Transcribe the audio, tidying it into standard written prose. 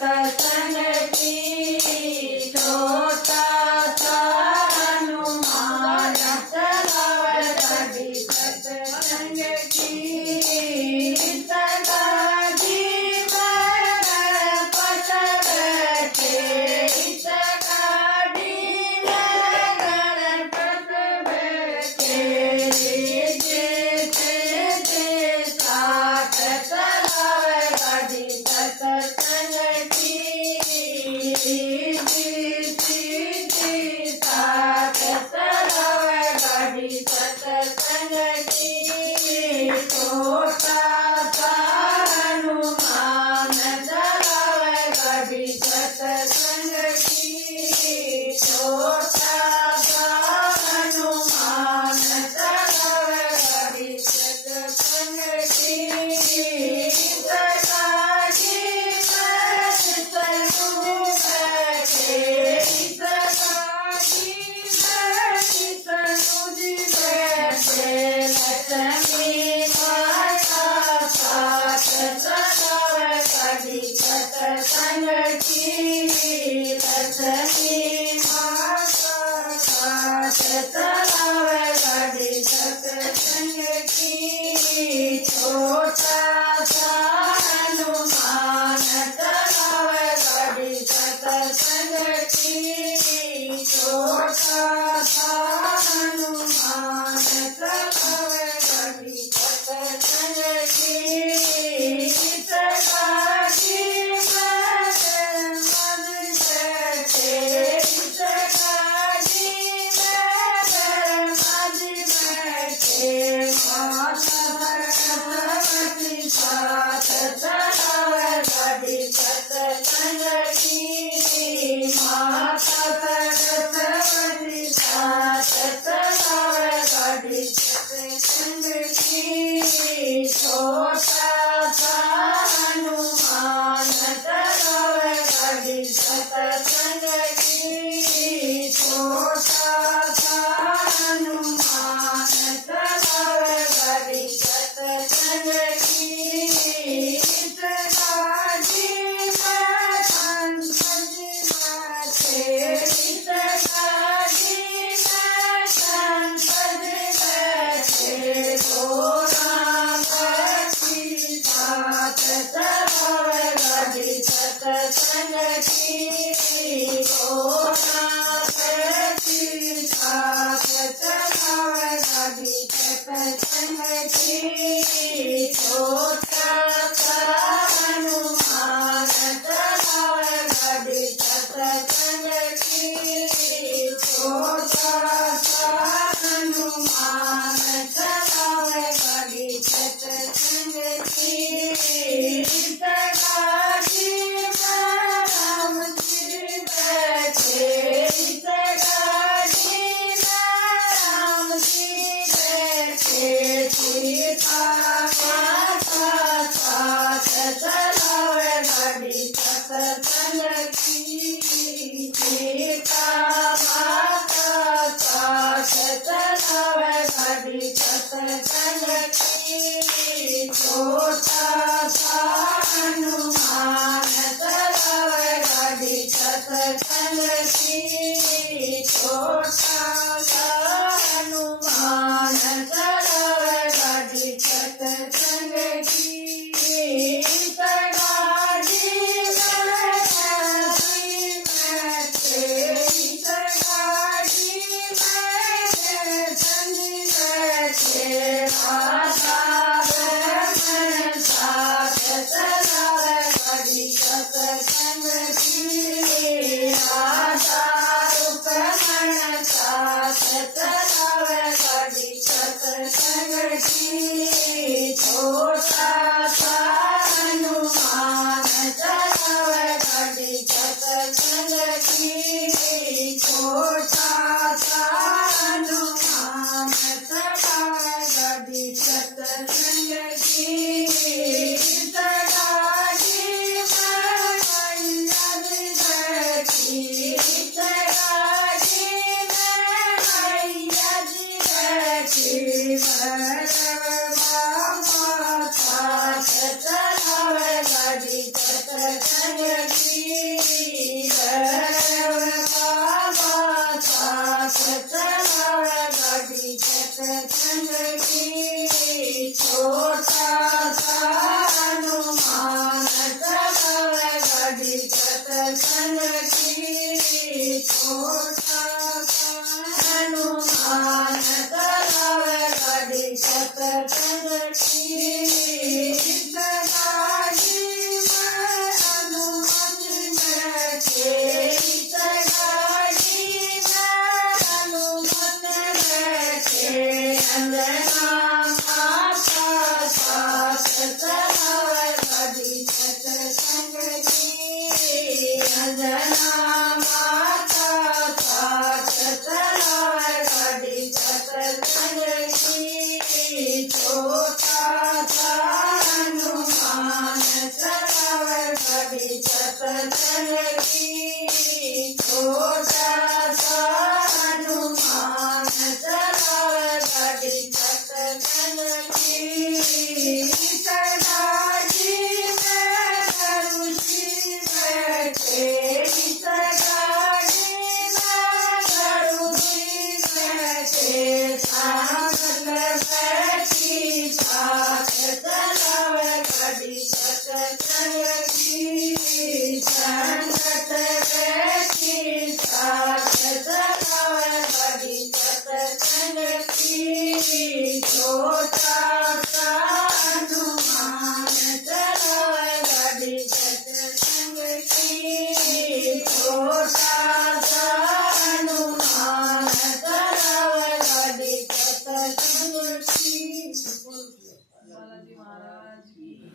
सत्संग की छोटा सा हनुमान चलावे गाड़ी सत्संग की सदा जीवन पथ बैठे इस गाड़ी लगन पथ बैठे साथ चलावे गाड़ी सत्संग की साथ चलावे गाड़ी सत्संग की छोटा सा हनुमान चलावे गाड़ी सत्संग की छोटा सा हनुमान चलावे गाड़ी सत्संग की छोटा सा हनुमान चलावे गाड़ी सत्संग की छोटा सा हनुमान चलावे गाड़ी सत्संग की इस गाड़ी में मन बैठे इस गाड़ी में मन बैठे माता भगवती साथ चलावे गाड़ी सत्संग की माता भगवती साथ चलावे गाड़ी सत्संग की छोटा सा हनुमान चलावे गाड़ी सत्संग की छोटा सा हनुमान चलावे गाड़ी सत्संग की इस गाड़ी में संत जी बैठे इस गाड़ी में संत जी बैठे घोड़ा बच्ची साथ चलावे गाड़ी सत्संग की घोड़ा बच्ची साथ चलावे गाड़ी सत्संग की छोटा सा हनुमान चलावे गाड़ी सत्संग की छोटा सा हनुमान चलावे गाड़ी सत्संग की इस गाड़ी में राम जी बैठे इस गाड़ी में राम जी बैठे सीता माता साथ चलावे गाड़ी सत्संग की सीता माता साथ चलावे गाड़ी सत्संग की छोटा सा हनुमान चलावे गाड़ी सत्संग की छोटा सा हनुमान चलावे गाड़ी सत्संग की इस गाड़ी में बैठे इस गाड़ी में बैठे माता बहन साथ चलावे गाड़ी सत्संग की माता बहन साथ चलावे गाड़ी सत्संग की छोटा सा हनुमान चलावे गाड़ी सत्संग की छोटा सा हनुमान चलावे गाड़ी सत्संग की इस गाड़ी में मैया जी बैठी इस गाड़ी में मैया जी बैठी भैरव बाबा सतसंग की सगाई में अनुमति बैठे सगाई में अनुमति बैठे अंजना माता साथ चलावे बड़ी सतसंग की अंजना माता साथ चलावे बड़ी सतसंग की छोटा सा हनुमान चलावे बड़ी सतसंग की छोटा सा हनुमान चलावे बड़ी सतसंग की सगाई में करुषी बैठे सगाई में करुषी बैठे साथ बैठी साथ चलावे बड़ी सतसंग की संगत बैठी साथ चलावे बड़ी सतसंग की छोटा सा हनुमान चलावे बड़ी सतसंग की छोटा सा हनुमान चलावे बड़ी सतसंग की। बालाजी महाराज की